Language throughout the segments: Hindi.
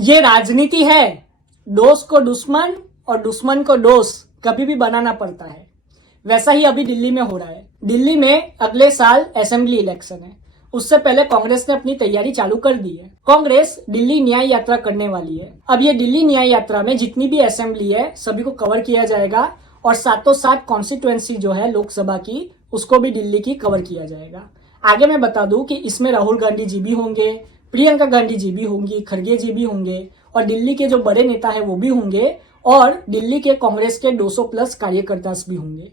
ये राजनीति है। दोस्त को दुश्मन और दुश्मन को दोस्त कभी भी बनाना पड़ता है। वैसा ही अभी दिल्ली में हो रहा है। दिल्ली में अगले साल असेंबली इलेक्शन है। उससे पहले कांग्रेस ने अपनी तैयारी चालू कर दी है। कांग्रेस दिल्ली न्याय यात्रा करने वाली है। अब ये दिल्ली न्याय यात्रा में जितनी भी असेंबली है सभी को कवर किया जाएगा और सातों सात कॉन्स्टिट्यूएंसी जो है लोकसभा की उसको भी दिल्ली की कवर किया जाएगा। आगे मैं बता दूं कि इसमें राहुल गांधी जी भी होंगे, प्रियंका गांधी जी भी होंगी, खड़गे जी भी होंगे और दिल्ली के जो बड़े नेता है वो भी होंगे और दिल्ली के कांग्रेस के 200 प्लस कार्यकर्ता भी होंगे।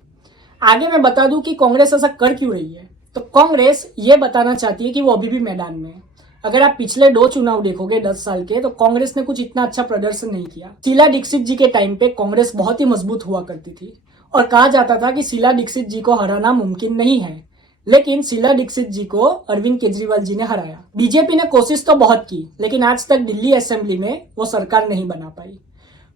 आगे मैं बता दूं कि कांग्रेस ऐसा कर क्यों रही है। तो कांग्रेस ये बताना चाहती है कि वो अभी भी मैदान में है। अगर आप पिछले 2 चुनाव देखोगे 10 साल के तो कांग्रेस ने कुछ इतना अच्छा प्रदर्शन नहीं किया। शीला दीक्षित जी के टाइम पे कांग्रेस बहुत ही मजबूत हुआ करती थी और कहा जाता था कि शीला दीक्षित जी को हराना मुमकिन नहीं है, लेकिन शीला दीक्षित जी को अरविंद केजरीवाल जी ने हराया। बीजेपी ने कोशिश तो बहुत की लेकिन आज तक दिल्ली असेंबली में वो सरकार नहीं बना पाई।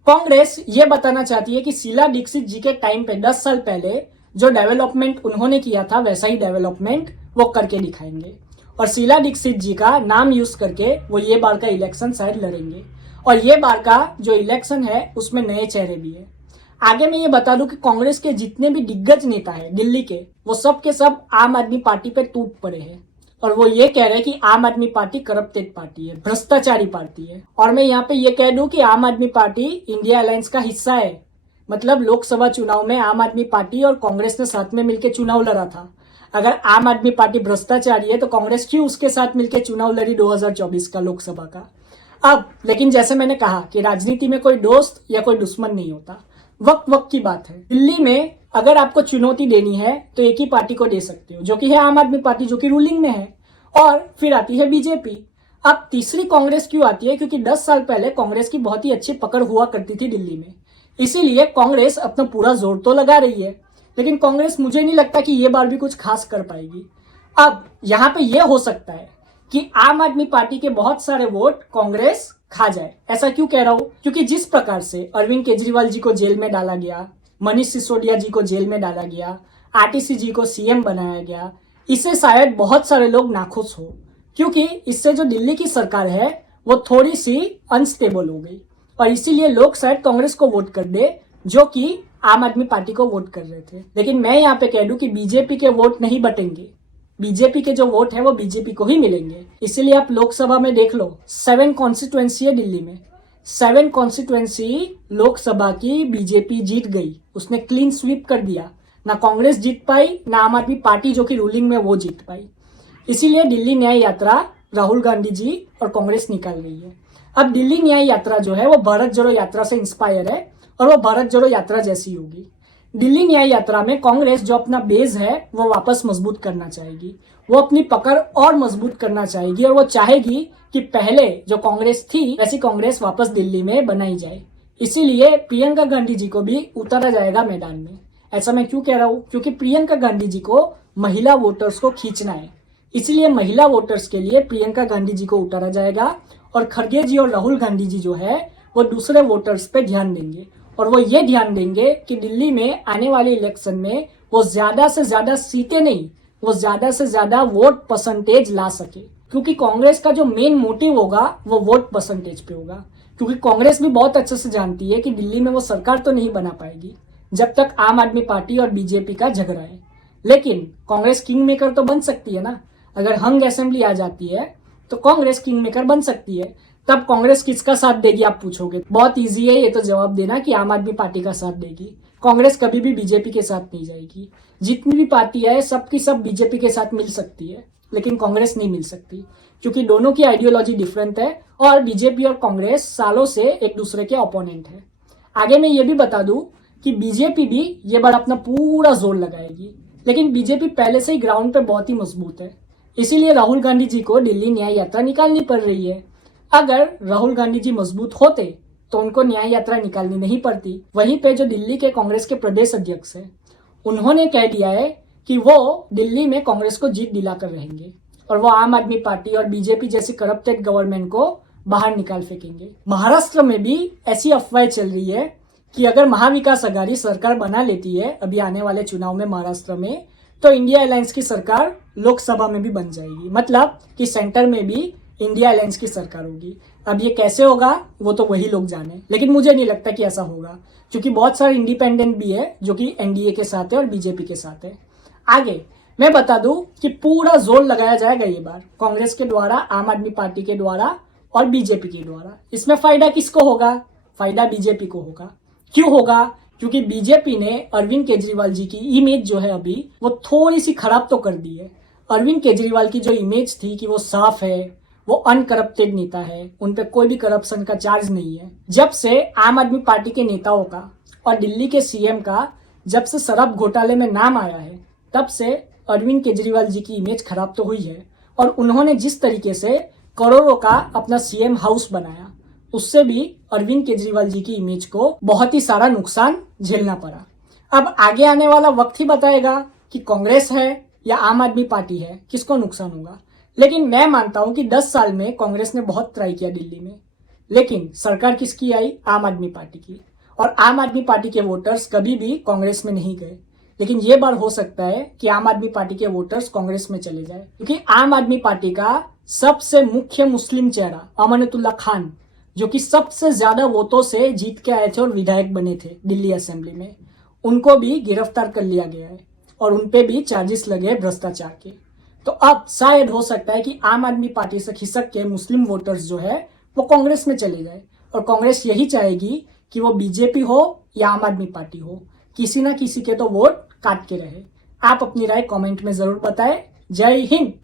कांग्रेस ये बताना चाहती है कि शीला दीक्षित जी के टाइम पे 10 साल पहले जो डेवलपमेंट उन्होंने किया था वैसा ही डेवलपमेंट वो करके दिखाएंगे और शीला दीक्षित जी का नाम यूज करके वो ये बार का इलेक्शन शायद लड़ेंगे और ये बार का जो इलेक्शन है उसमें नए चेहरे भी है। आगे मैं ये बता दूं कि कांग्रेस के जितने भी दिग्गज नेता है दिल्ली के वो सब के सब आम आदमी पार्टी पे टूट पड़े हैं और वो ये कह रहे हैं कि आम आदमी पार्टी करप्टेड पार्टी है, भ्रष्टाचारी पार्टी है। और मैं यहाँ पे ये कह दूं कि आम आदमी पार्टी इंडिया अलायंस का हिस्सा है। मतलब लोकसभा चुनाव में आम आदमी पार्टी और कांग्रेस ने साथ में मिलकर चुनाव लड़ा था। अगर आम आदमी पार्टी भ्रष्टाचारी है तो कांग्रेस क्यों उसके साथ मिलकर चुनाव लड़ी 2024 का लोकसभा का। अब लेकिन जैसे मैंने कहा कि राजनीति में कोई दोस्त या कोई दुश्मन नहीं होता, वक्त वक्त की बात है। दिल्ली में अगर आपको चुनौती देनी है तो एक ही पार्टी को दे सकते हो जो कि है आम आदमी पार्टी जो कि रूलिंग में है और फिर आती है बीजेपी। अब तीसरी कांग्रेस क्यों आती है, क्योंकि 10 साल पहले कांग्रेस की बहुत ही अच्छी पकड़ हुआ करती थी दिल्ली में, इसीलिए कांग्रेस अपना पूरा जोर तो लगा रही है। लेकिन कांग्रेस मुझे नहीं लगता कि ये बार भी कुछ खास कर पाएगी। अब यहाँ पे ये हो सकता है कि आम आदमी पार्टी के बहुत सारे वोट कांग्रेस खा जाए। ऐसा क्यों कह रहा हूं, क्योंकि जिस प्रकार से अरविंद केजरीवाल जी को जेल में डाला गया, मनीष सिसोदिया जी को जेल में डाला गया, आरटीसी जी को सीएम बनाया गया, इससे शायद बहुत सारे लोग नाखुश हो, क्योंकि इससे जो दिल्ली की सरकार है वो थोड़ी सी अनस्टेबल हो गई और इसीलिए लोग शायद कांग्रेस को वोट कर दे जो कि आम आदमी पार्टी को वोट कर रहे थे। लेकिन मैं यहाँ पे कह दूं कि बीजेपी के वोट नहीं बटेंगे। बीजेपी के जो वोट है वो बीजेपी को ही मिलेंगे। इसीलिए आप लोकसभा में देख लो 7 कॉन्स्टिट्यूएंसी है दिल्ली में, 7 कॉन्स्टिट्यूएंसी लोकसभा की बीजेपी जीत गई। उसने क्लीन स्वीप कर दिया। ना कांग्रेस जीत पाई ना आम आदमी पार्टी जो कि रूलिंग में वो जीत पाई। इसीलिए दिल्ली न्याय यात्रा राहुल गांधी जी और कांग्रेस निकाल रही है। अब दिल्ली न्याय यात्रा जो है वो भारत जोड़ो यात्रा से इंस्पायर है और वो भारत जोड़ो यात्रा जैसी होगी। दिल्ली न्याय यात्रा में कांग्रेस जो अपना बेस है वो वापस मजबूत करना चाहेगी, वो अपनी पकड़ और मजबूत करना चाहेगी और वो चाहेगी कि पहले जो कांग्रेस थी वैसी कांग्रेस वापस दिल्ली में बनाई जाए। इसीलिए प्रियंका गांधी जी को भी उतारा जाएगा मैदान में। ऐसा मैं क्यों कह रहा हूँ, क्योंकि प्रियंका गांधी जी को महिला वोटर्स को खींचना है, इसीलिए महिला वोटर्स के लिए प्रियंका गांधी जी को उतारा जाएगा और खड़गे जी और राहुल गांधी जी जो है वो दूसरे वोटर्स पे ध्यान देंगे और वो ये ध्यान देंगे कि दिल्ली में आने वाले इलेक्शन में वो ज्यादा से ज्यादा सीटें नहीं, वो ज्यादा से ज्यादा वोट परसेंटेज ला सके, क्योंकि कांग्रेस का जो मेन मोटिव होगा वो वोट परसेंटेज पे होगा। क्योंकि कांग्रेस भी बहुत अच्छे से जानती है कि दिल्ली में वो सरकार तो नहीं बना पाएगी जब तक आम आदमी पार्टी और बीजेपी का झगड़ा है, लेकिन कांग्रेस किंग मेकर तो बन सकती है ना। अगर हंग असेंबली आ जाती है तो कांग्रेस किंग मेकर बन सकती है। तब कांग्रेस किसका साथ देगी आप पूछोगे, बहुत इजी है ये तो जवाब देना कि आम आदमी पार्टी का साथ देगी। कांग्रेस कभी भी बीजेपी के साथ नहीं जाएगी। जितनी भी पार्टी है सबकी सब बीजेपी के साथ मिल सकती है लेकिन कांग्रेस नहीं मिल सकती, क्योंकि दोनों की आइडियोलॉजी डिफरेंट है और बीजेपी और कांग्रेस सालों से एक दूसरे के ओपोनेंट है। आगे मैं ये भी बता दूं कि बीजेपी भी ये बार अपना पूरा जोर लगाएगी, लेकिन बीजेपी पहले से ही ग्राउंड पे बहुत ही मजबूत है, इसीलिए राहुल गांधी जी को दिल्ली न्याय यात्रा निकालनी पड़ रही है। अगर राहुल गांधी जी मजबूत होते तो उनको न्याय यात्रा निकालनी नहीं पड़ती। वहीं पे जो दिल्ली के कांग्रेस के प्रदेश अध्यक्ष है उन्होंने कह दिया है कि वो दिल्ली में कांग्रेस को जीत दिलाकर रहेंगे और वो आम आदमी पार्टी और बीजेपी जैसी करप्टेड गवर्नमेंट को बाहर निकाल फेंकेंगे। महाराष्ट्र में भी ऐसी अफवाहें चल रही है कि अगर महाविकास आघाड़ी सरकार बना लेती है अभी आने वाले चुनाव में महाराष्ट्र में, तो इंडिया अलायंस की सरकार लोकसभा में भी बन जाएगी। मतलब कि सेंटर में भी इंडिया अलायंस की सरकार होगी। अब ये कैसे होगा वो तो वही लोग जाने, लेकिन मुझे नहीं लगता कि ऐसा होगा, क्योंकि बहुत सारे इंडिपेंडेंट भी है जो कि एनडीए के साथ है और बीजेपी के साथ है। आगे मैं बता दूं कि पूरा जोर लगाया जाएगा ये बार कांग्रेस के द्वारा, आम आदमी पार्टी के द्वारा और बीजेपी के द्वारा। इसमें फायदा किसको होगा? फायदा बीजेपी को होगा। क्यों होगा? क्योंकि बीजेपी ने अरविंद केजरीवाल जी की इमेज जो है अभी वो थोड़ी सी खराब तो कर दी है। अरविंद केजरीवाल की जो इमेज थी कि वो साफ है, वो अनकरप्टेड नेता है, उन पे कोई भी करप्शन का चार्ज नहीं है, जब से आम आदमी पार्टी के नेताओं का और दिल्ली के सीएम का जब से शराब घोटाले में नाम आया है, तब से अरविंद केजरीवाल जी की इमेज खराब तो हुई है। और उन्होंने जिस तरीके से करोड़ों का अपना सीएम हाउस बनाया, उससे भी अरविंद केजरीवाल जी की इमेज को बहुत ही सारा नुकसान झेलना पड़ा। अब आगे आने वाला वक्त ही बताएगा कि कांग्रेस है या आम आदमी पार्टी है, किसको नुकसान होगा। लेकिन मैं मानता हूं कि 10 साल में कांग्रेस ने बहुत ट्राई किया दिल्ली में, लेकिन सरकार किसकी आई? आम आदमी पार्टी की। और आम आदमी पार्टी के वोटर्स कभी भी कांग्रेस में नहीं गए। लेकिन ये बार हो सकता है कि आम आदमी पार्टी के वोटर्स कांग्रेस में चले जाए, क्योंकि आम आदमी पार्टी का सबसे मुख्य मुस्लिम चेहरा अमानतुल्लाह खान, जो कि सबसे ज्यादा वोटों से जीत के आए थे और विधायक बने थे दिल्ली असेंबली में, उनको भी गिरफ्तार कर लिया गया है और उनपे भी चार्जेस लगे हैं भ्रष्टाचार के। तो अब शायद हो सकता है कि आम आदमी पार्टी से खिसक के मुस्लिम वोटर्स जो है वो कांग्रेस में चले जाए, और कांग्रेस यही चाहेगी कि वो बीजेपी हो या आम आदमी पार्टी हो, किसी ना किसी के तो वोट काट के रहे। आप अपनी राय कमेंट में जरूर बताएं। जय हिंद।